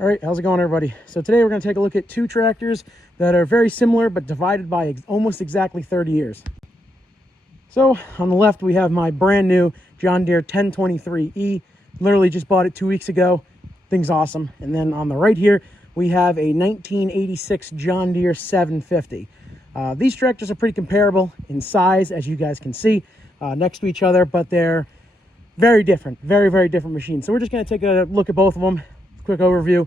All right, how's it going, everybody? So today we're going to take a look at two tractors that are very similar but divided by almost exactly 30 years. So on the left we have my brand new John Deere 1023E. Literally just bought it 2 weeks ago. Thing's awesome. And then on the right here we have a 1986 John Deere 750. These tractors are pretty comparable in size, as you guys can see, next to each other, but they're very different, very different machines. So we're just going to take a look at both of them, quick overview,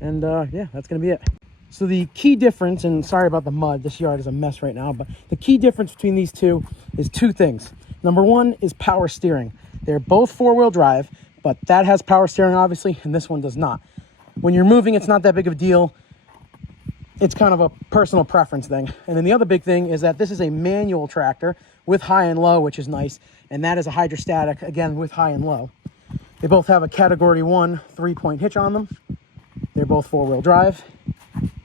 and yeah, that's going to be it. So the key difference, and sorry about the mud, this yard is a mess right now, but the key difference between these two is two things. Number one is power steering. They're both four-wheel drive, but that has power steering obviously, and this one does not. When you're moving, it's not that big of a deal. It's kind of a personal preference thing. And then the other big thing is that this is a manual tractor with high and low, which is nice, and that is a hydrostatic, again, with high and low. They both have a Category 1 3-point hitch on them. They're both four-wheel drive.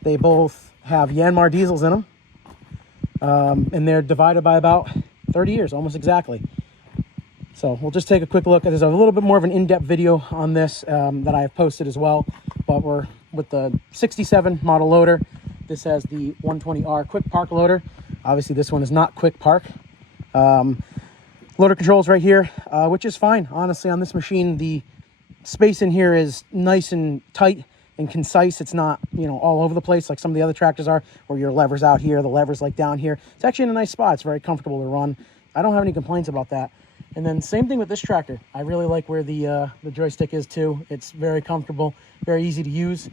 They both have Yanmar diesels in them. And they're divided by about 30 years, almost exactly. So we'll just take a quick look. There's a little bit more of an in-depth video on this that I have posted as well. But we're with the 67 model loader. This has the 120R quick park loader. Obviously, this one is not quick park. Loader controls right here, which is fine. Honestly, on this machine, the space in here is nice and tight and concise. It's not, all over the place like some of the other tractors are, where your lever's out here, the lever's like down here. It's actually in a nice spot. It's very comfortable to run. I don't have any complaints about that. And then same thing with this tractor. I really like where the joystick is too. It's very comfortable, very easy to use.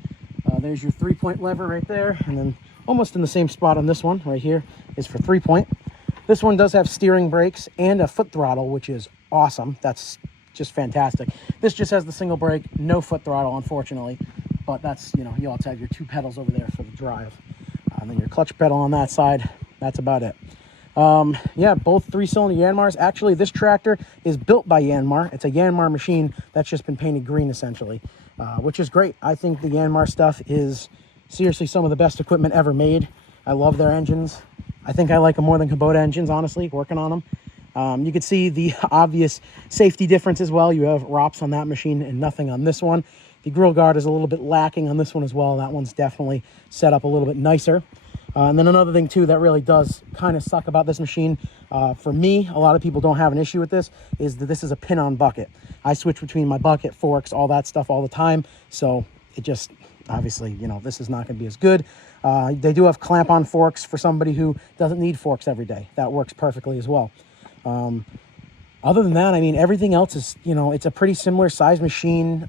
There's your 3-point lever right there. And then almost in the same spot on this one right here is for 3-point. This one does have steering brakes and a foot throttle, which is awesome. That's just fantastic. This just has the single brake, no foot throttle, unfortunately. But that's, you also have your two pedals over there for the drive. And then your clutch pedal on that side. That's about it. Yeah, both 3-cylinder Yanmars. Actually, this tractor is built by Yanmar. It's a Yanmar machine that's just been painted green, essentially, which is great. I think the Yanmar stuff is seriously some of the best equipment ever made. I love their engines. I think I like them more than Kubota engines, honestly, working on them. You can see the obvious safety difference as well. You have ROPS on that machine and nothing on this one. The grill guard is a little bit lacking on this one as well. That one's definitely set up a little bit nicer. And then another thing too that really does kind of suck about this machine, for me, a lot of people don't have an issue with this, is that this is a pin-on bucket. I switch between my bucket, forks, all that stuff all the time. So it just, obviously, this is not going to be as good. They do have clamp-on forks for somebody who doesn't need forks every day. That works perfectly as well. Other than that, I mean, everything else is, it's a pretty similar size machine.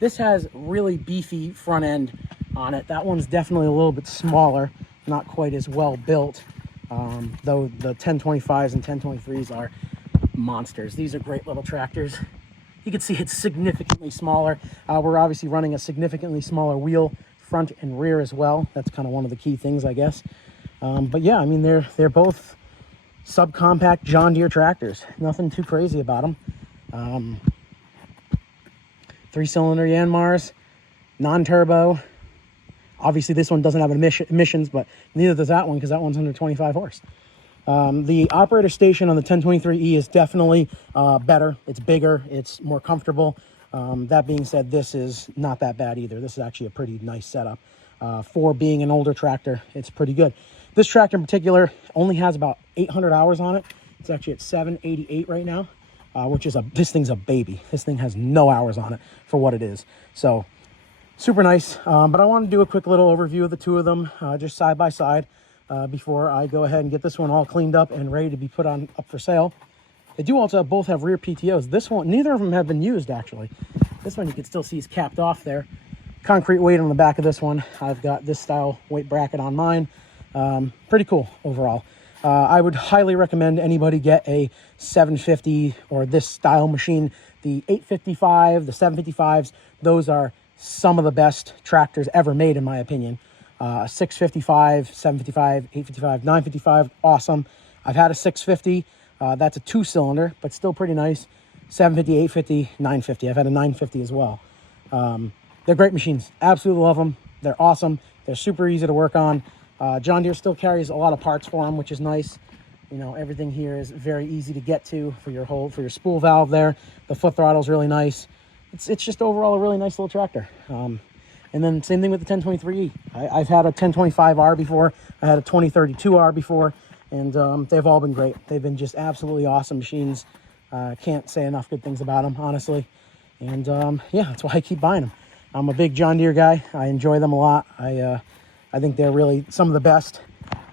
This has really beefy front end on it. That one's definitely a little bit smaller, not quite as well built, though the 1025s and 1023s are monsters. These are great little tractors. You can see it's significantly smaller. We're obviously running a significantly smaller wheel, front and rear as well. That's kind of one of the key things, I guess. But yeah, I mean, they're both subcompact John Deere tractors. Nothing too crazy about them. 3-cylinder Yanmars, non-turbo. Obviously, this one doesn't have emissions, but neither does that one because that one's under 25 horse. The operator station on the 1023E is definitely better. It's bigger. It's more comfortable. That being said, this is not that bad either. This is actually a pretty nice setup. For being an older tractor, it's pretty good. This tractor in particular only has about 800 hours on it. It's actually at 788 right now, which is this thing's a baby. This thing has no hours on it for what it is. So super nice. But I want to do a quick little overview of the two of them, just side by side, before I go ahead and get this one all cleaned up and ready to be put up for sale. They do also both have rear PTOs. This one, neither of them have been used, actually. This one you can still see is capped off there. Concrete weight on the back of this one. I've got this style weight bracket on mine. Pretty cool overall. I would highly recommend anybody get a 750 or this style machine. The 855, the 755s, those are some of the best tractors ever made, in my opinion. 655, 755, 855, 955, awesome. I've had a 650. That's a 2-cylinder, but still pretty nice. 750, 850, 950. I've had a 950 as well. They're great machines. Absolutely love them. They're awesome. They're super easy to work on. John Deere still carries a lot of parts for them, which is nice. Everything here is very easy to get to for your spool valve there. The foot throttle is really nice. It's just overall a really nice little tractor. And then same thing with the 1023E. I've had a 1025R before. I had a 2032R before, and they've all been great. They've been just absolutely awesome machines. Can't say enough good things about them, honestly. And yeah, that's why I keep buying them. I'm a big John Deere guy. I enjoy them a lot. I think they're really some of the best.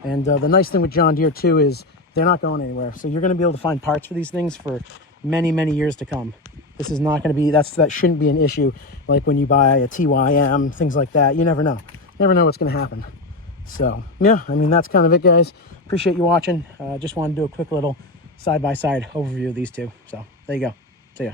And the nice thing with John Deere too is they're not going anywhere. So you're going to be able to find parts for these things for many, many years to come. This is not going to be, that shouldn't be an issue. Like when you buy a TYM, things like that. You never know. Never know what's going to happen. So yeah, I mean, that's kind of it, guys. Appreciate you watching. Just wanted to do a quick little side-by-side overview of these two. So there you go. See ya.